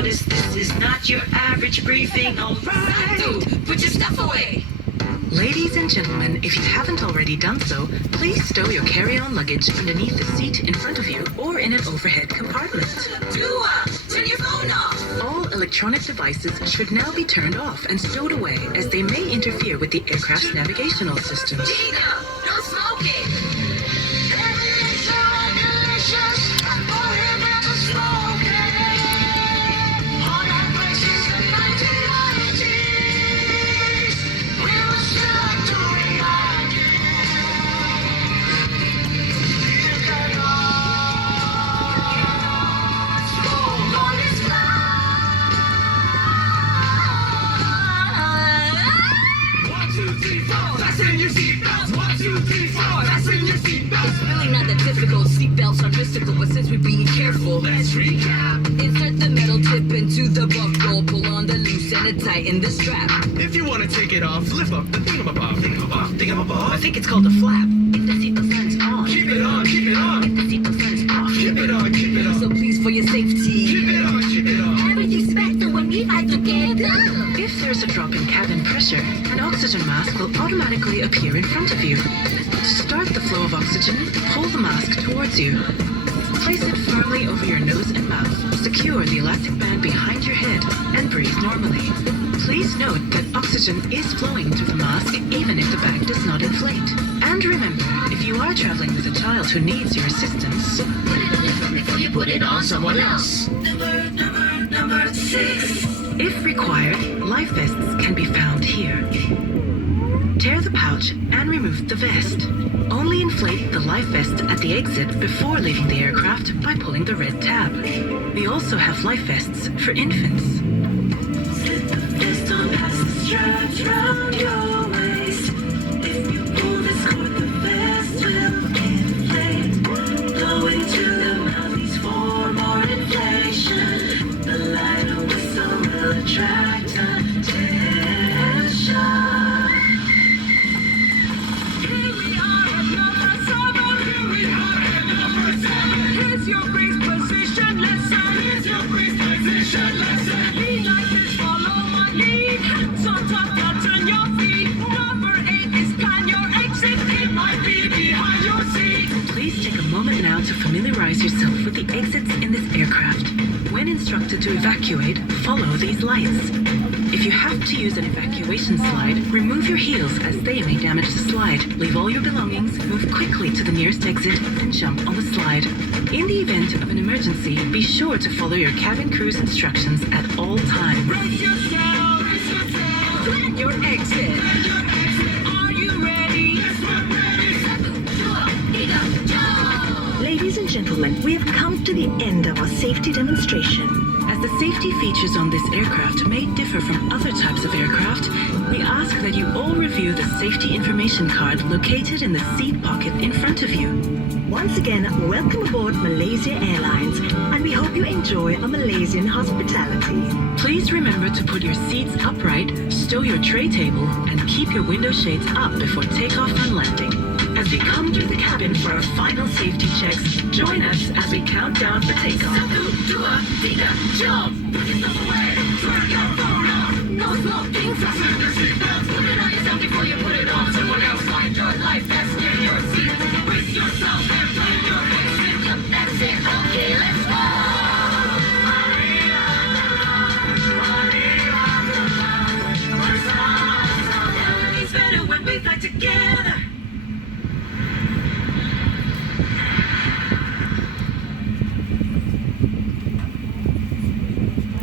notice this is not your average briefing, alright? Dude, put your stuff away. Ladies and gentlemen, if you haven't already done so, please stow your carry-on luggage underneath the seat in front of you or in an overhead compartment. Dua, turn your phone off. All electronic devices should now be turned off and stowed away as they may interfere with the aircraft's navigational systems. Tina, no smoking. It's really not that difficult. Seatbelts are mystical, but since we're being careful, Let's recap. insert the metal tip into the buckle, pull on the loose and it tighten the strap. If you want to take it off, lift up the thingamabob. I think it's called a flap. If the seatbelt sign is on. Keep it on, keep it on. If the seatbelt sign is off. Keep it on, keep it on. So please, for your safety, Keep it on, keep it on. everything's better when we fight together. If there's a drop in cabin pressure, an oxygen mask will automatically appear in front of you. To start the flow of oxygen, pull the mask towards you. Place it firmly over your nose and mouth. Secure the elastic band behind your head and breathe normally. Please note that oxygen is flowing through the mask even if the bag does not inflate. And remember, if you are traveling with a child who needs your assistance, Put it on yourself before you put it on someone else. Number 6. if required, life vests can be found here. Tear the pouch and remove the vest. Only inflate the life vest at the exit before leaving the aircraft by pulling the red tab. We also have life vests for infants. Slip the vest on past the straps round your waist. If you pull this cord, the vest will inflate. Blowing to the mouthpiece for more inflation. The lighter whistle will attract attention. Here we are at number 7. Here's your brace position lesson. Lean like this, follow my lead. Hands on top, now turn your feet. Number 8 is plan your exit. It might be behind your seat. Please take a moment now to familiarize yourself with the exits in this aircraft. When instructed to evacuate, follow these lights. If you have to use an evacuation slide, remove your heels as they may damage the slide. Leave all your belongings, move quickly to the nearest exit, and jump on the slide. In the event of an emergency, be sure to follow your cabin crew's instructions at all times. Brace yourself. Plan your exit. Are you ready? Ladies and gentlemen, we have come to the end of our safety demonstration. As the safety features on this aircraft may differ from other types of aircraft, we ask that you all review the safety information card located in the seat pocket in front of you. Once again, welcome aboard Malaysia Airlines, and we hope you enjoy our Malaysian hospitality. Please remember to put your seats upright, stow your tray table, and keep your window shades up before takeoff and landing. As we come through the cabin for our final safety checks, join us as we count down for takeoff. Dua, Tina, jump. Put yourself away. Turn your phone off. No smoking. Fasten your seatbelt. Put it on yourself before you put it on someone else. Find your life vest in your seat. Brace yourself and